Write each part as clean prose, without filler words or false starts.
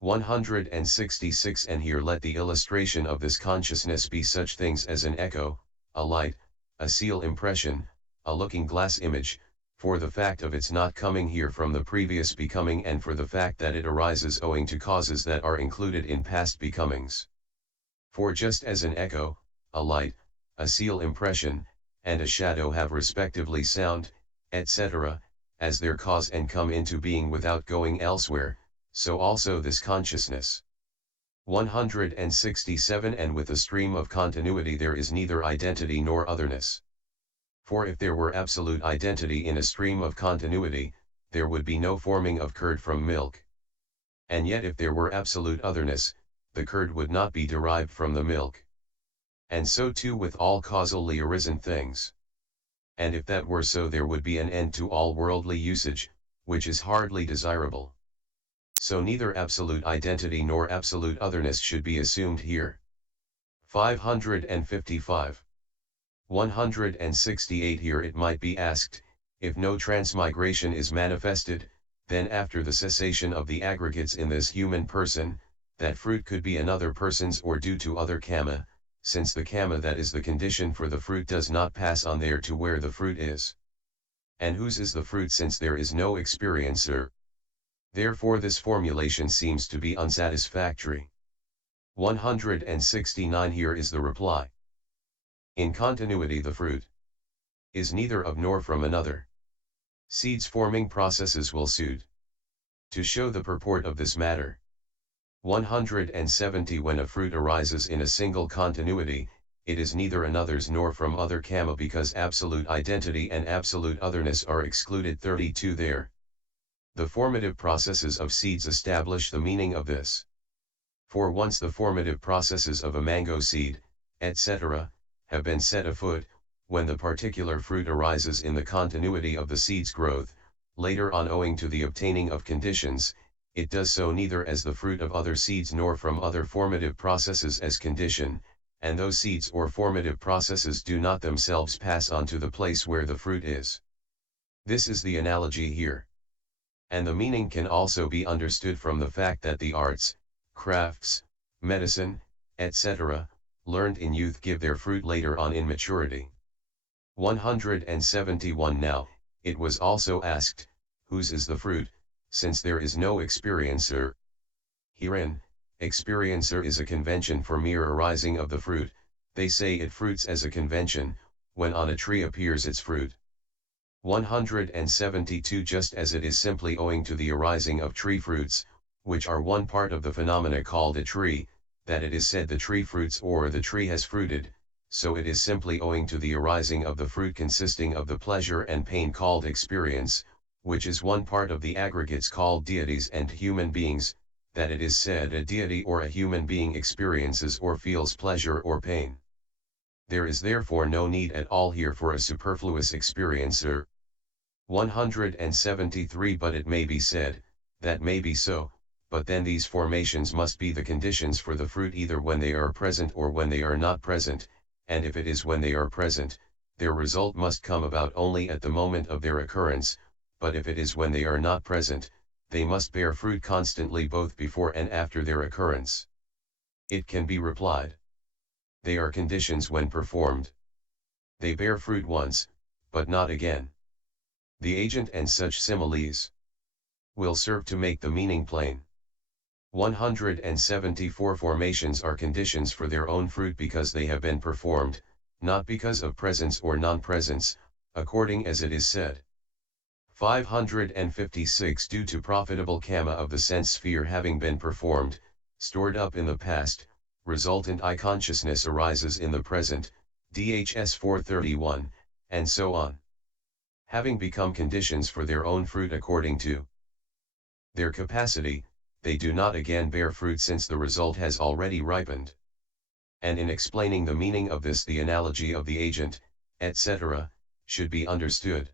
166. And here let the illustration of this consciousness be such things as an echo, a light, a seal impression, a looking glass image, for the fact of its not coming here from the previous becoming, and for the fact that it arises owing to causes that are included in past becomings. For just as an echo, a light, a seal impression, and a shadow have respectively sound, etc., as their cause and come into being without going elsewhere, so also this consciousness. 167. And with the stream of continuity there is neither identity nor otherness. For if there were absolute identity in a stream of continuity, there would be no forming of curd from milk. And yet if there were absolute otherness, the curd would not be derived from the milk. And so too with all causally arisen things. And if that were so, there would be an end to all worldly usage, which is hardly desirable. So neither absolute identity nor absolute otherness should be assumed here. 555. 168. Here it might be asked, if no transmigration is manifested, then after the cessation of the aggregates in this human person, that fruit could be another person's or due to other karma, since the karma that is the condition for the fruit does not pass on there to where the fruit is. And whose is the fruit, since there is no experiencer? Therefore this formulation seems to be unsatisfactory. 169. Here is the reply. In continuity the fruit is neither of nor from another. Seeds forming processes will suit to show the purport of this matter. 170. When a fruit arises in a single continuity, it is neither another's nor from other karma, because absolute identity and absolute otherness are excluded. 32. There, the formative processes of seeds establish the meaning of this. For once the formative processes of a mango seed, etc., have been set afoot, when the particular fruit arises in the continuity of the seed's growth, later on owing to the obtaining of conditions, it does so neither as the fruit of other seeds nor from other formative processes as condition, and those seeds or formative processes do not themselves pass on to the place where the fruit is. This is the analogy here. And the meaning can also be understood from the fact that the arts, crafts, medicine, etc., learned in youth give their fruit later on in maturity. 171. Now, it was also asked, whose is the fruit, since there is no experiencer? Herein, experiencer is a convention for mere arising of the fruit. They say it fruits as a convention, when on a tree appears its fruit. 172. Just as it is simply owing to the arising of tree fruits, which are one part of the phenomena called a tree, that it is said the tree fruits or the tree has fruited, so it is simply owing to the arising of the fruit consisting of the pleasure and pain called experience, which is one part of the aggregates called deities and human beings, that it is said a deity or a human being experiences or feels pleasure or pain. There is therefore no need at all here for a superfluous experiencer. 173. But it may be said, that may be so, but then these formations must be the conditions for the fruit either when they are present or when they are not present, and if it is when they are present, their result must come about only at the moment of their occurrence, but if it is when they are not present, they must bear fruit constantly both before and after their occurrence. It can be replied. They are conditions when performed. They bear fruit once, but not again. The agent and such similes will serve to make the meaning plain. 174. Formations are conditions for their own fruit because they have been performed, not because of presence or non-presence, according as it is said. 556. Due to profitable karma of the sense sphere having been performed, stored up in the past, resultant I consciousness arises in the present, DHS 431, and so on. Having become conditions for their own fruit according to their capacity, they do not again bear fruit since the result has already ripened. And in explaining the meaning of this, the analogy of the agent, etc., should be understood.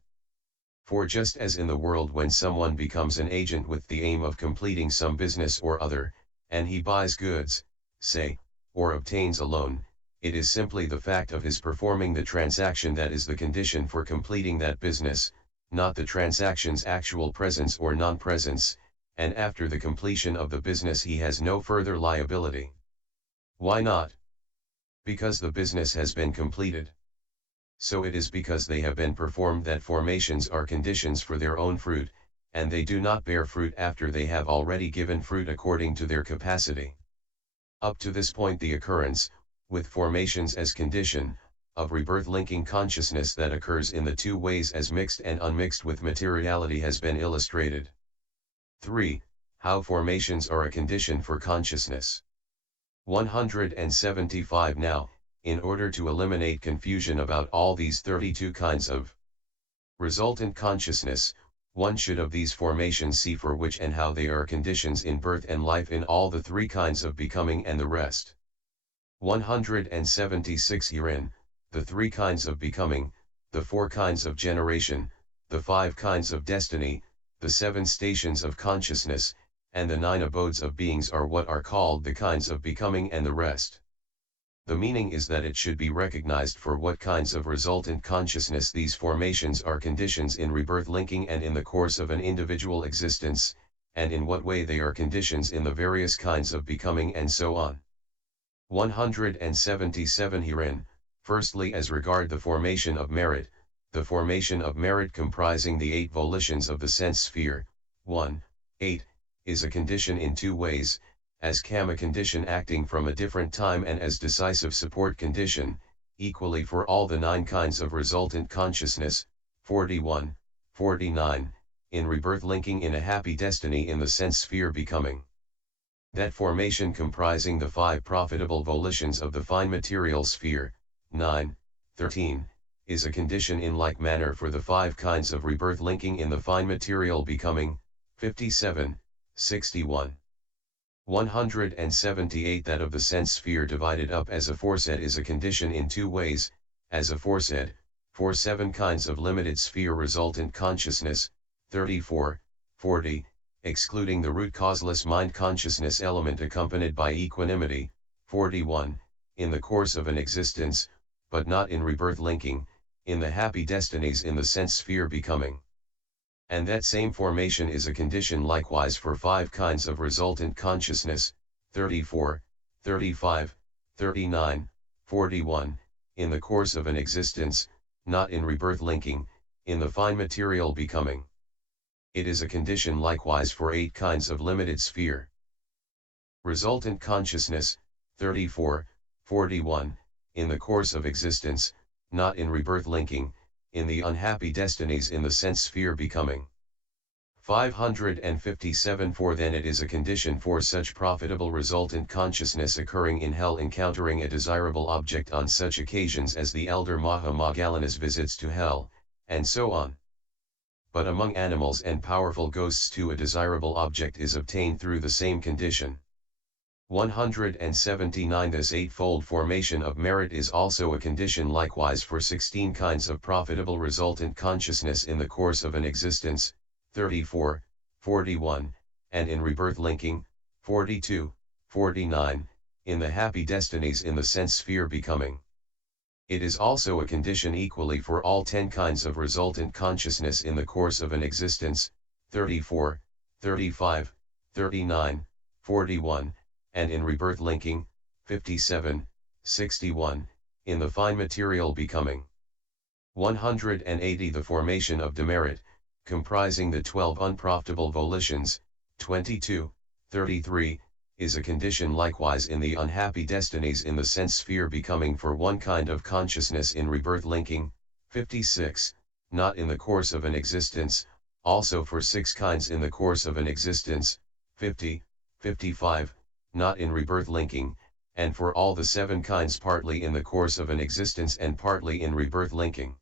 For just as in the world when someone becomes an agent with the aim of completing some business or other, and he buys goods, say, or obtains a loan, it is simply the fact of his performing the transaction that is the condition for completing that business, not the transaction's actual presence or non-presence, and after the completion of the business he has no further liability. Why not? Because the business has been completed. So it is because they have been performed that formations are conditions for their own fruit, and they do not bear fruit after they have already given fruit according to their capacity. Up to this point the occurrence, with formations as condition, of rebirth linking consciousness that occurs in the two ways as mixed and unmixed with materiality has been illustrated. 3. How formations are a condition for consciousness. 175 Now, in order to eliminate confusion about all these 32 kinds of resultant consciousness, one should of these formations see for which and how they are conditions in birth and life in all the 3 kinds of becoming and the rest. 176 Herein, the 3 kinds of becoming, the 4 kinds of generation, the 5 kinds of destiny, the 7 stations of consciousness, and the 9 abodes of beings are what are called the kinds of becoming and the rest. The meaning is that it should be recognized for what kinds of resultant consciousness these formations are conditions in rebirth linking and in the course of an individual existence, and in what way they are conditions in the various kinds of becoming and so on. 177 Herein, firstly as regard the formation of merit, the formation of merit comprising the 8 volitions of the sense sphere, 1, 8, is a condition in 2 ways, as karma condition acting from a different time and as decisive support condition, equally for all the 9 kinds of resultant consciousness, 41, 49, in rebirth linking in a happy destiny in the sense sphere becoming. That formation comprising the 5 profitable volitions of the fine material sphere, 9, 13, is a condition in like manner for the 5 kinds of rebirth linking in the fine material becoming, 57, 61. 178 That of the sense sphere divided up as aforesaid is a condition in 2 ways, as aforesaid, for 7 kinds of limited sphere resultant consciousness, 34, 40, excluding the root causeless mind consciousness element accompanied by equanimity, 41, in the course of an existence, but not in rebirth linking, in the happy destinies in the sense sphere becoming. And that same formation is a condition likewise for 5 kinds of resultant consciousness, 34, 35, 39, 41, in the course of an existence, not in rebirth linking, in the fine material becoming. It is a condition likewise for 8 kinds of limited sphere resultant consciousness, 34, 41, in the course of existence, not in rebirth linking, in the unhappy destinies in the sense sphere becoming. 557 For then it is a condition for such profitable resultant consciousness occurring in hell encountering a desirable object on such occasions as the elder Mahamoggallana's visits to hell, and so on. But among animals and powerful ghosts too a desirable object is obtained through the same condition. 179 This 8-fold formation of merit is also a condition likewise for 16 kinds of profitable resultant consciousness in the course of an existence, 34, 41, and in rebirth linking, 42, 49, in the happy destinies in the sense sphere becoming. It is also a condition equally for all 10 kinds of resultant consciousness in the course of an existence, 34, 35, 39, 41, and in rebirth linking, 57, 61, in the fine material becoming. 180 The formation of demerit, comprising the 12 unprofitable volitions, 22, 33, is a condition likewise in the unhappy destinies in the sense sphere becoming for 1 kind of consciousness in rebirth linking, 56, not in the course of an existence, also for 6 kinds in the course of an existence, 50, 55, not in rebirth linking, and for all the 7 kinds partly in the course of an existence and partly in rebirth linking.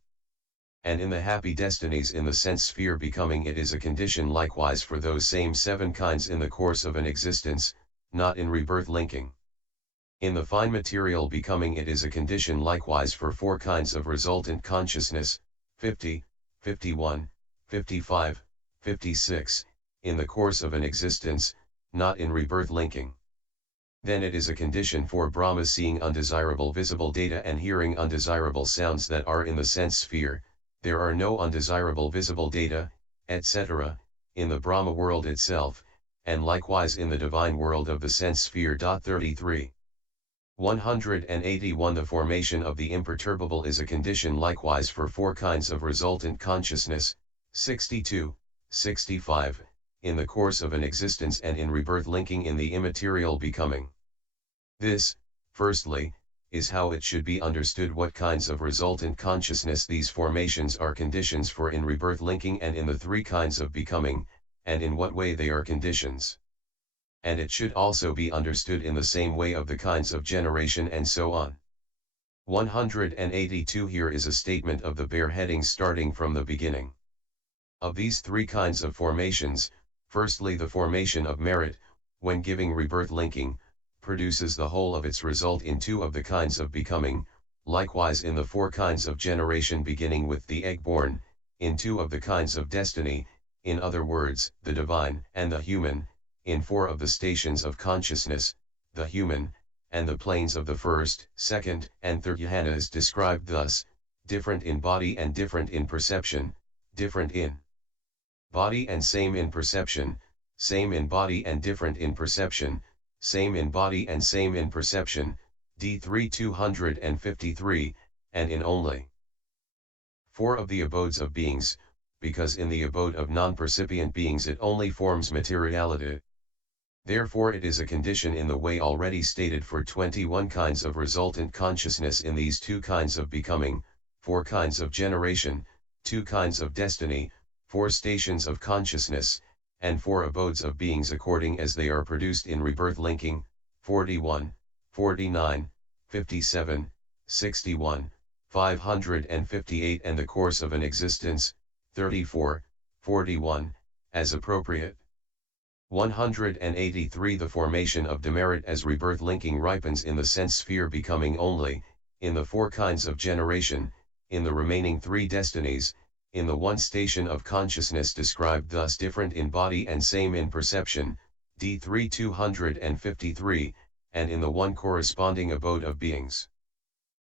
And in the happy destinies in the sense sphere becoming it is a condition likewise for those same 7 kinds in the course of an existence, not in rebirth linking. In the fine material becoming it is a condition likewise for 4 kinds of resultant consciousness, 50, 51, 55, 56, in the course of an existence, not in rebirth linking. Then it is a condition for Brahma seeing undesirable visible data and hearing undesirable sounds that are in the sense sphere. There are no undesirable visible data, etc., in the Brahma world itself, and likewise in the divine world of the sense sphere. 33. 181 The formation of the imperturbable is a condition likewise for four kinds of resultant consciousness. 62, 65, in the course of an existence and in rebirth linking in the immaterial becoming. This, firstly, is how it should be understood what kinds of resultant consciousness these formations are conditions for in rebirth linking and in the three kinds of becoming, and in what way they are conditions. And it should also be understood in the same way of the kinds of generation and so on. 182 Here is a statement of the bare headings starting from the beginning. Of these three kinds of formations, firstly the formation of merit, when giving rebirth linking, produces the whole of its result in two of the kinds of becoming, likewise in the four kinds of generation beginning with the egg-born, in two of the kinds of destiny, in other words, the divine and the human, in four of the stations of consciousness, the human, and the planes of the first, second, and third jhana is described thus: different in body and different in perception, different in body and same in perception, same in body and different in perception, same in body and same in perception, D3 253, and in only four of the abodes of beings, because in the abode of non-percipient beings it only forms materiality. Therefore it is a condition in the way already stated for 21 kinds of resultant consciousness in these two kinds of becoming, four kinds of generation, two kinds of destiny, four stations of consciousness, and four abodes of beings according as they are produced in rebirth linking, 41, 49, 57, 61, 558 and the course of an existence, 34, 41, as appropriate. 183 The formation of demerit as rebirth linking ripens in the sense sphere becoming only, in the four kinds of generation, in the remaining three destinies, in the one station of consciousness described thus different in body and same in perception, D3 253, and in the one corresponding abode of beings.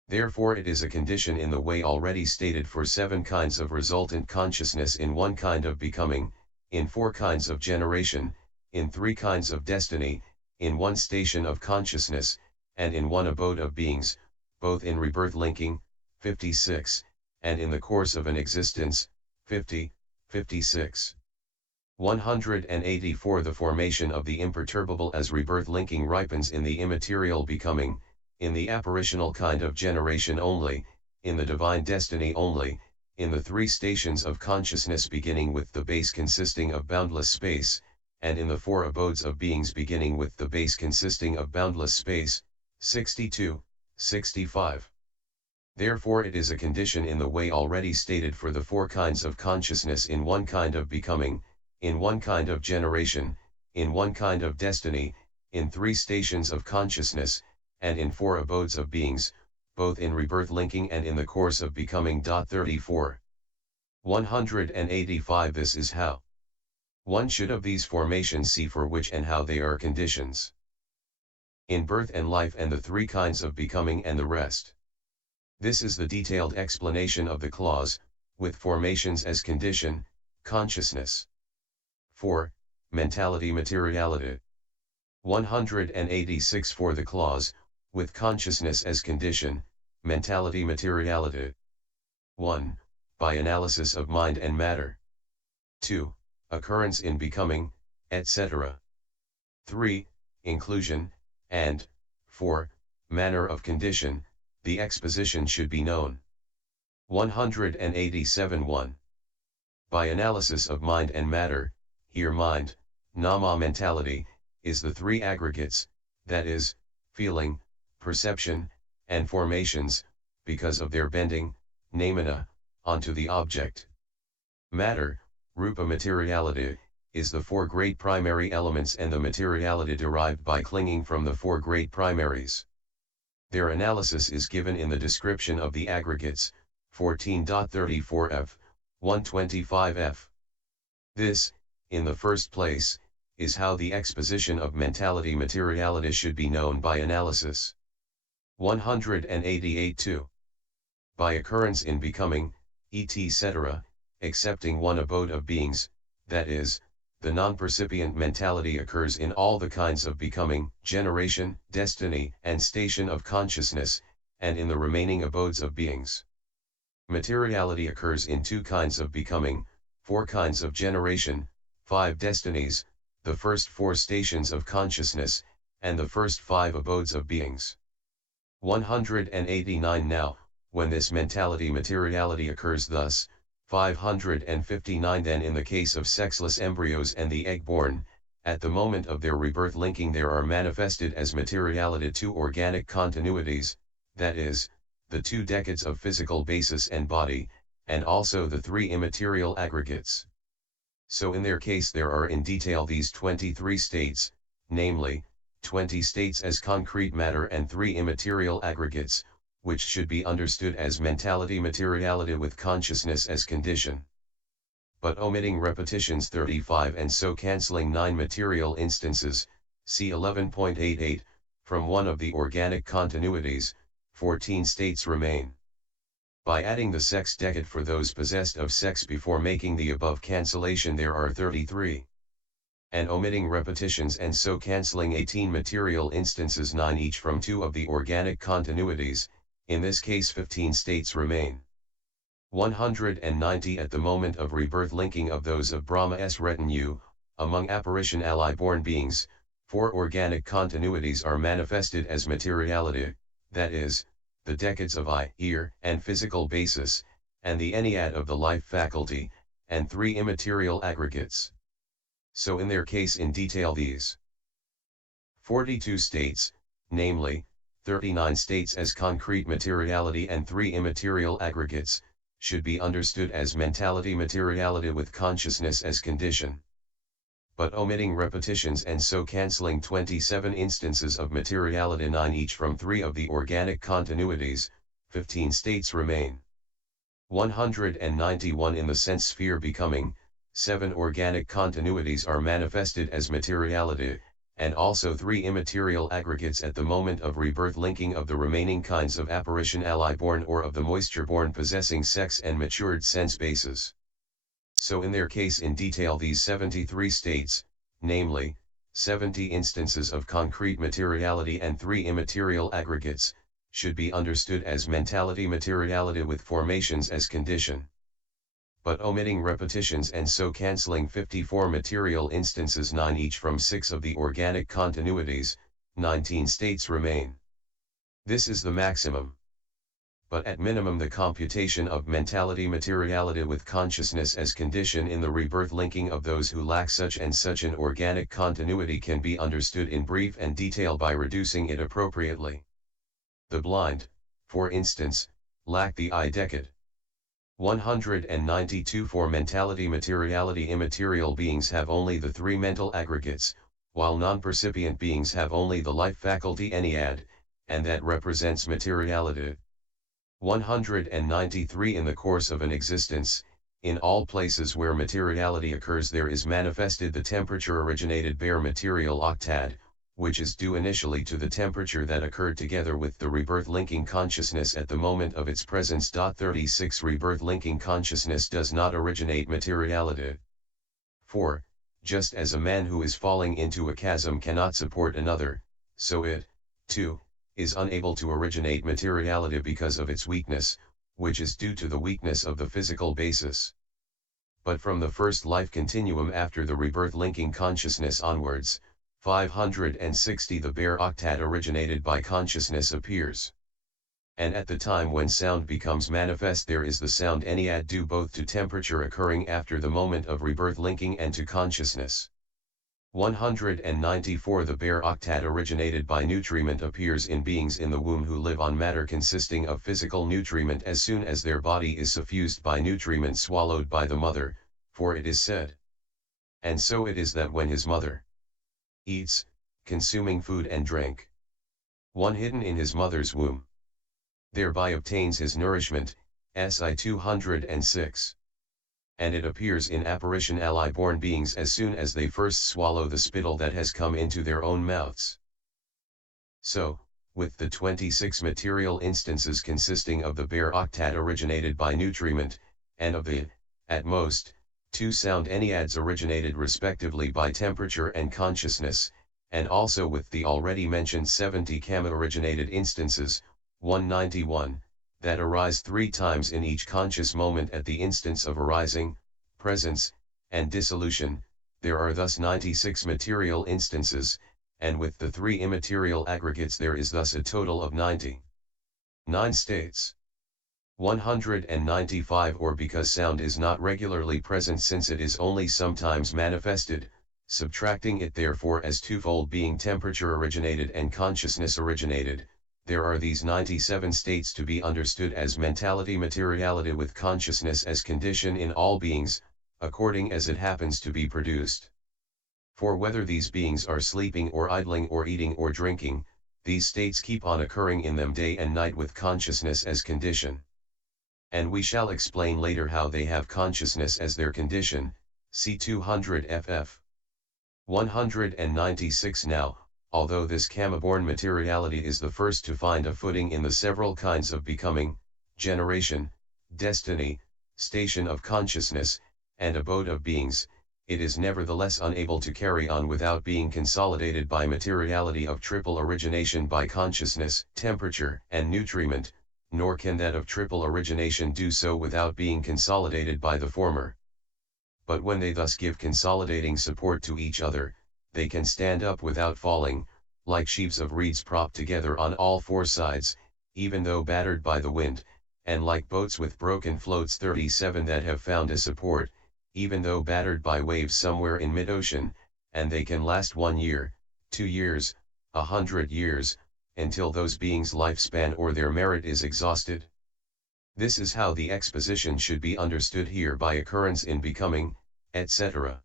Therefore it is a condition in the way already stated for seven kinds of resultant consciousness in one kind of becoming, in four kinds of generation, in three kinds of destiny, in one station of consciousness, and in one abode of beings, both in rebirth linking, 56, and in the course of an existence, 50, 56. 184 The formation of the imperturbable as rebirth linking ripens in the immaterial becoming, in the apparitional kind of generation only, in the divine destiny only, in the three stations of consciousness beginning with the base consisting of boundless space, and in the four abodes of beings beginning with the base consisting of boundless space, 62, 65. Therefore it is a condition in the way already stated for the four kinds of consciousness in one kind of becoming, in one kind of generation, in one kind of destiny, in three stations of consciousness, and in four abodes of beings, both in rebirth linking and in the course of becoming. 34. 185 This is how one should of these formations see for which and how they are conditions in birth and life and the three kinds of becoming and the rest. This is the detailed explanation of the clause, with formations as condition, consciousness. 4. Mentality materiality. 186 For the clause, with consciousness as condition, mentality materiality. 1. By analysis of mind and matter. 2. Occurrence in becoming, etc. 3. Inclusion, and 4. Manner of condition, the exposition should be known. 187 1. By analysis of mind and matter, here mind, nama mentality, is the three aggregates, that is, feeling, perception, and formations, because of their bending, namana, onto the object. Matter, rupa materiality, is the four great primary elements and the materiality derived by clinging from the four great primaries. Their analysis is given in the description of the aggregates, 14.34f, 125f. This, in the first place, is how the exposition of mentality materiality should be known by analysis. 188 2. By occurrence in becoming, etc., excepting one abode of beings, that is, the non-percipient mentality occurs in all the kinds of becoming, generation, destiny, and station of consciousness, and in the remaining abodes of beings. Materiality occurs in 2 kinds of becoming, 4 kinds of generation, 5 destinies, the first 4 stations of consciousness, and the first 5 abodes of beings. 189 Now, when this mentality materiality occurs thus, 559 Then in the case of sexless embryos and the egg-born, at the moment of their rebirth linking there are manifested as materiality 2 organic continuities, that is, the 2 decades of physical basis and body, and also the 3 immaterial aggregates. So in their case there are in detail these 23 states, namely, 20 states as concrete matter and 3 immaterial aggregates, which should be understood as mentality materiality with consciousness as condition. But omitting repetitions 35 and so cancelling 9 material instances, see 11.88, from one of the organic continuities, 14 states remain. By adding the sex decade for those possessed of sex before making the above cancellation there are 33. And omitting repetitions and so cancelling 18 material instances 9 each from 2 of the organic continuities, in this case 15 states remain. 190 At the moment of rebirth linking of those of Brahma's retinue, among apparition ally-born beings, 4 organic continuities are manifested as materiality, that is, the decades of eye, ear, and physical basis, and the ennead of the life faculty, and 3 immaterial aggregates. So in their case in detail these 42 states, namely, 39 states as concrete materiality and 3 immaterial aggregates, should be understood as mentality materiality with consciousness as condition. But omitting repetitions and so cancelling 27 instances of materiality 9 each from 3 of the organic continuities, 15 states remain. 191 In the sense sphere becoming, 7 organic continuities are manifested as materiality, and also 3 immaterial aggregates at the moment of rebirth linking of the remaining kinds of apparition ally-born or of the moisture-born possessing sex and matured sense bases. So in their case in detail these 73 states, namely, 70 instances of concrete materiality and 3 immaterial aggregates, should be understood as mentality materiality with formations as condition. But omitting repetitions and so cancelling 54 material instances 9 each from 6 of the organic continuities, 19 states remain. This is the maximum. But at minimum the computation of mentality materiality with consciousness as condition in the rebirth linking of those who lack such and such an organic continuity can be understood in brief and detail by reducing it appropriately. The blind, for instance, lack the eye decade. 192 For mentality materiality immaterial beings have only the 3 mental aggregates, while non-percipient beings have only the life faculty ennead, and that represents materiality. 193 In the course of an existence, in all places where materiality occurs there is manifested the temperature originated bare material octad, which is due initially to the temperature that occurred together with the rebirth linking consciousness at the moment of its presence. 36 Rebirth linking consciousness does not originate materiality. 4. Just as a man who is falling into a chasm cannot support another, so it, too, is unable to originate materiality because of its weakness, which is due to the weakness of the physical basis. But from the first life continuum after the rebirth linking consciousness onwards, 560 the bare octad originated by consciousness appears. And at the time when sound becomes manifest there is the sound ennead due both to temperature occurring after the moment of rebirth linking and to consciousness. 194 The bare octad originated by nutriment appears in beings in the womb who live on matter consisting of physical nutriment as soon as their body is suffused by nutriment swallowed by the mother, for it is said. And so it is that when his mother eats, consuming food and drink, one hidden in his mother's womb, thereby obtains his nourishment, SI 206. And it appears in apparition ally-born beings as soon as they first swallow the spittle that has come into their own mouths. So, with the 26 material instances consisting of the bare octad originated by nutriment, and of the, at most, 2 sound enneads originated respectively by temperature and consciousness, and also with the already mentioned 70 kama-originated instances, 191, that arise 3 times in each conscious moment at the instance of arising, presence, and dissolution. There are thus 96 material instances, and with the 3 immaterial aggregates there is thus a total of 99 states. 195 Or because sound is not regularly present since it is only sometimes manifested, subtracting it therefore as twofold being temperature originated and consciousness originated, there are these 97 states to be understood as mentality materiality with consciousness as condition in all beings, according as it happens to be produced. For whether these beings are sleeping or idling or eating or drinking, these states keep on occurring in them day and night with consciousness as condition. And we shall explain later how they have consciousness as their condition, see 200 ff. 196 Now, although this kama-born materiality is the first to find a footing in the several kinds of becoming, generation, destiny, station of consciousness, and abode of beings, it is nevertheless unable to carry on without being consolidated by materiality of triple origination by consciousness, temperature, and nutriment, nor can that of triple origination do so without being consolidated by the former. But when they thus give consolidating support to each other, they can stand up without falling, like sheaves of reeds propped together on all 4 sides, even though battered by the wind, and like boats with broken floats 37 that have found a support, even though battered by waves somewhere in mid-ocean, and they can last 1 year, 2 years, 100 years, until those beings' lifespan or their merit is exhausted. This is how the exposition should be understood here by occurrence in becoming, etc.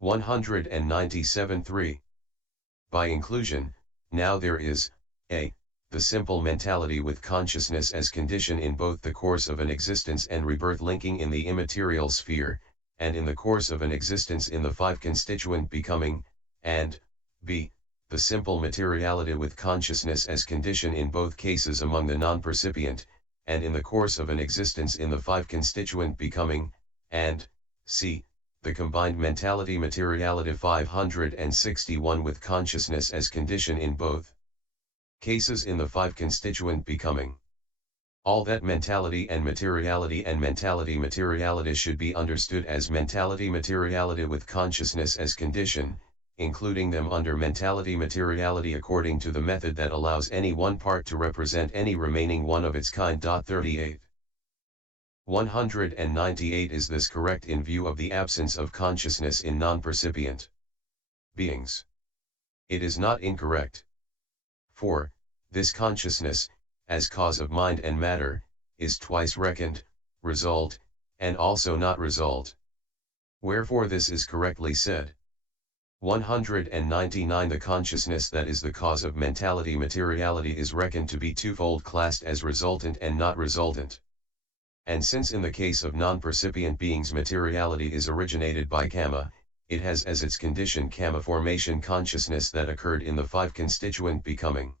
197 3. By inclusion, now there is, a. the simple mentality with consciousness as condition in both the course of an existence and rebirth linking in the immaterial sphere, and in the course of an existence in the 5 constituent becoming, and, b. the simple materiality with consciousness as condition in both cases among the non-percipient, and in the course of an existence in the 5 constituent becoming, and, c. the combined mentality materiality 561 with consciousness as condition in both cases in the 5 constituent becoming. All that mentality and mentality materiality should be understood as mentality materiality with consciousness as condition, including them under mentality materiality according to the method that allows any one part to represent any remaining one of its kind. 38. 198 Is this correct in view of the absence of consciousness in non-percipient beings? It is not incorrect. For, this consciousness, as cause of mind and matter, is twice reckoned, result, and also not result. Wherefore this is correctly said. 199 The consciousness that is the cause of mentality materiality is reckoned to be twofold classed as resultant and not resultant. And since in the case of non-percipient beings materiality is originated by kama, it has as its condition kama formation consciousness that occurred in the 5 constituent becoming.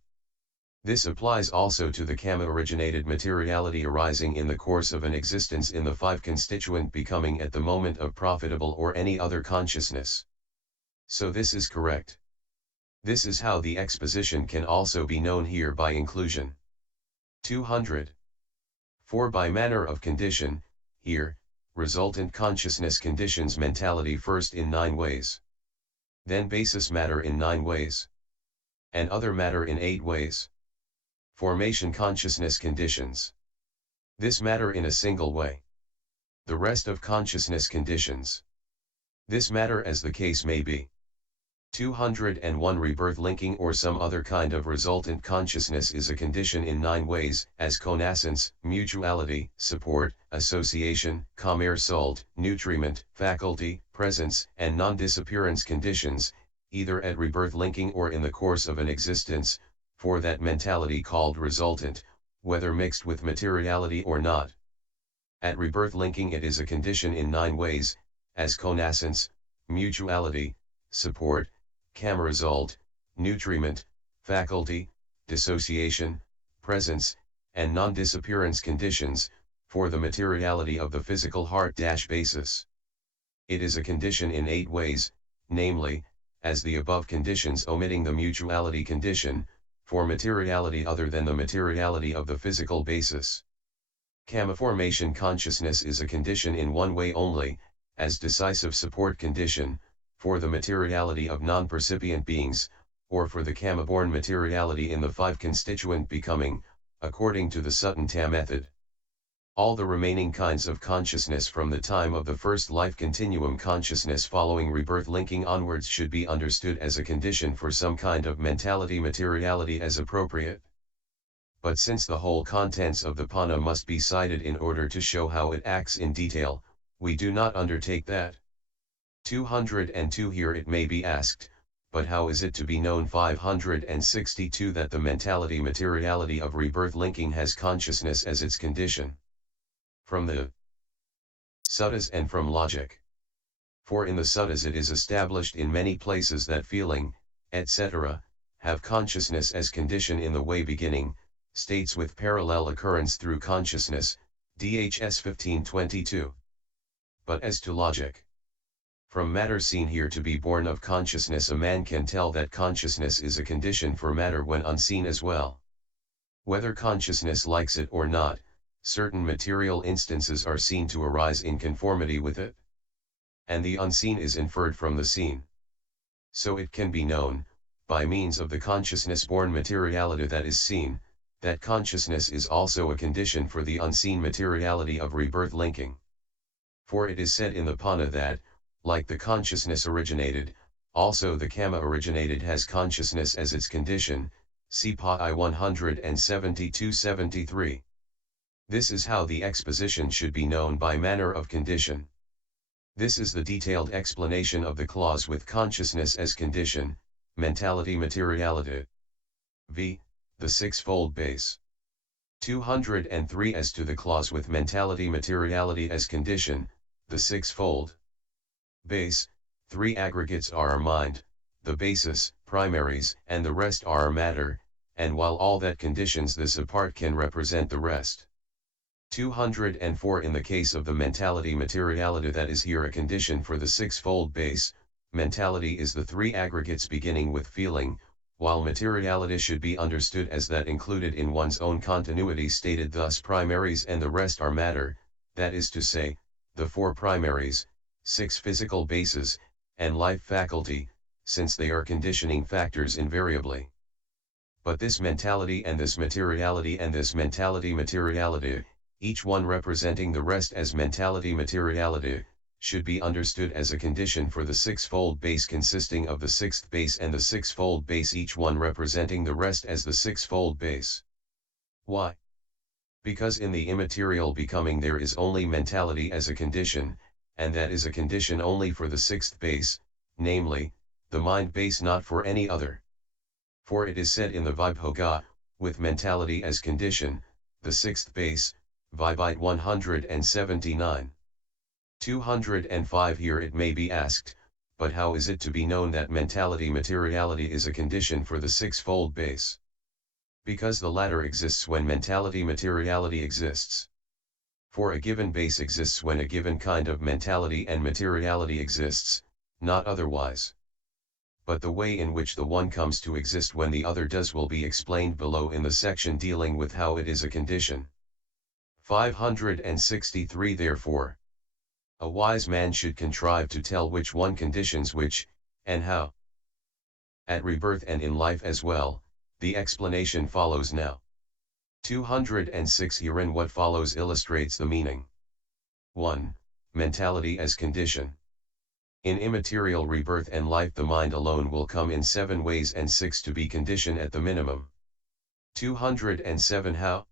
This applies also to the kama-originated materiality arising in the course of an existence in the 5 constituent becoming at the moment of profitable or any other consciousness. So this is correct. This is how the exposition can also be known here by inclusion. 200. For by manner of condition, here, resultant consciousness conditions mentality first in 9 ways. Then basis matter in 9 ways. And other matter in 8 ways. Formation consciousness conditions this matter in a single way. The rest of consciousness conditions this matter as the case may be. 201 Rebirth linking or some other kind of resultant consciousness is a condition in 9 ways, as connaissance, mutuality, support, association, commersalt, nutriment, faculty, presence, and non-disappearance conditions, either at rebirth linking or in the course of an existence, for that mentality called resultant, whether mixed with materiality or not. At rebirth linking it is a condition in 9 ways, as connaissance, mutuality, support, commersalt, nutriment, faculty, dissociation, presence, and non-disappearance conditions, for the materiality of the physical heart-basis. It is a condition in 8 ways, namely, as the above conditions omitting the mutuality condition, for materiality other than the materiality of the physical basis. Kamma formation consciousness is a condition in one way only, as decisive support condition, for the materiality of non-percipient beings, or for the kamma-born materiality in the 5 constituent becoming, according to the Sutta method. All the remaining kinds of consciousness from the time of the first life continuum consciousness following rebirth linking onwards should be understood as a condition for some kind of mentality materiality as appropriate. But since the whole contents of the Panna must be cited in order to show how it acts in detail, we do not undertake that. 202 Here it may be asked, but how is it to be known 562 that the mentality materiality of rebirth linking has consciousness as its condition? From the suttas and from logic. For in the suttas it is established in many places that feeling, etc., have consciousness as condition in the way beginning, states with parallel occurrence through consciousness, DHS 1522. But as to logic, from matter seen here to be born of consciousness a man can tell that consciousness is a condition for matter when unseen as well. Whether consciousness likes it or not, certain material instances are seen to arise in conformity with it. And the unseen is inferred from the seen. So it can be known, by means of the consciousness-born materiality that is seen, that consciousness is also a condition for the unseen materiality of rebirth linking. For it is said in the Panna that, like the consciousness originated, also the kamma originated has consciousness as its condition, see Pai 172-73. This is how the exposition should be known by manner of condition. This is the detailed explanation of the clause with consciousness as condition, mentality materiality. V. The sixfold base. 203 As to the clause with mentality materiality as condition, the sixfold base, 3 aggregates are mind, the basis, primaries, and the rest are matter, and while all that conditions this apart can represent the rest. 204 In the case of the mentality materiality that is here a condition for the sixfold base, mentality is the 3 aggregates beginning with feeling, while materiality should be understood as that included in one's own continuity stated thus primaries and the rest are matter, that is to say, the 4 primaries, 6 physical bases, and life faculty, since they are conditioning factors invariably. But this mentality and this materiality and this mentality materiality, each one representing the rest as mentality materiality, should be understood as a condition for the sixfold base consisting of the sixth base and the sixfold base each one representing the rest as the sixfold base. Why? Because in the immaterial becoming there is only mentality as a condition, and that is a condition only for the sixth base, namely, the mind base not for any other. For it is said in the Vibhogga, with mentality as condition, the sixth base, Vibhite 179. 205 Here it may be asked, but how is it to be known that mentality materiality is a condition for the sixfold base? Because the latter exists when mentality materiality exists. For a given base exists when a given kind of mentality and materiality exists, not otherwise. But the way in which the one comes to exist when the other does will be explained below in the section dealing with how it is a condition. 563 Therefore, a wise man should contrive to tell which one conditions which, and how. At rebirth and in life as well, the explanation follows now. 206 Herein what follows illustrates the meaning. 1. Mentality as condition. In immaterial rebirth and life the mind alone will come in 7 ways and 6 to be condition at the minimum. 207 How?